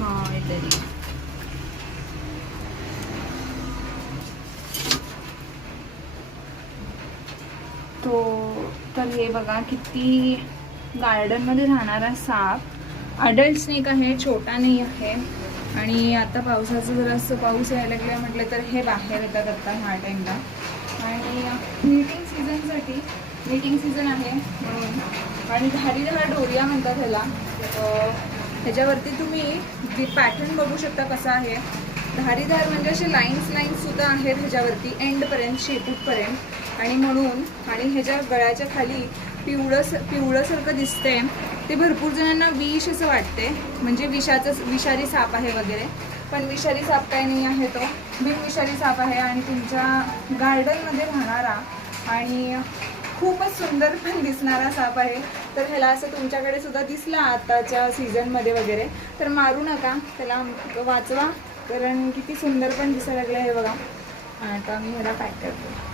काहीतरी तो तर हे बघा किती गार्डनमध्ये राहणारा साप. अडल्ट स्नेक आहे, छोटा नाही आहे. आणि आता पावसाचं जरासं पाऊस यायला लागला म्हटलं तर हे बाहेर येतात आता ह्या टाईमला. आणि मीटिंग सीझन आहे म्हणून. आणि धारीदार डोरिया म्हणतात ह्याला. ह्याच्यावरती तुम्ही पॅटर्न बघू शकता कसा आहे. धारीदार म्हणजे असे लाईन्स सुद्धा आहेत ह्याच्यावरती एंडपर्यंत, शेपूटपर्यंत. आणि म्हणून आणि ह्याच्या गळ्याच्या खाली पिवळंसारखं दिसते. ते भरपूर जणांना विष असं वाटते, म्हणजे विषारी साप आहे वगैरे. पण विषारी साप काही नाही आहे, तो बिनविषारी साप आहे. आणि तुमच्या गार्डनमध्ये राहणारा आणि खूपच सुंदर पण दिसणारा साप आहे. तर ह्याला असं तुमच्याकडे सुद्धा दिसला आताच्या सीझनमध्ये वगैरे तर मारू नका, त्याला वाचवा, कारण किती सुंदर पण दिसायला लागलं आहे बघा. आता मी ह्याला पॅक करते.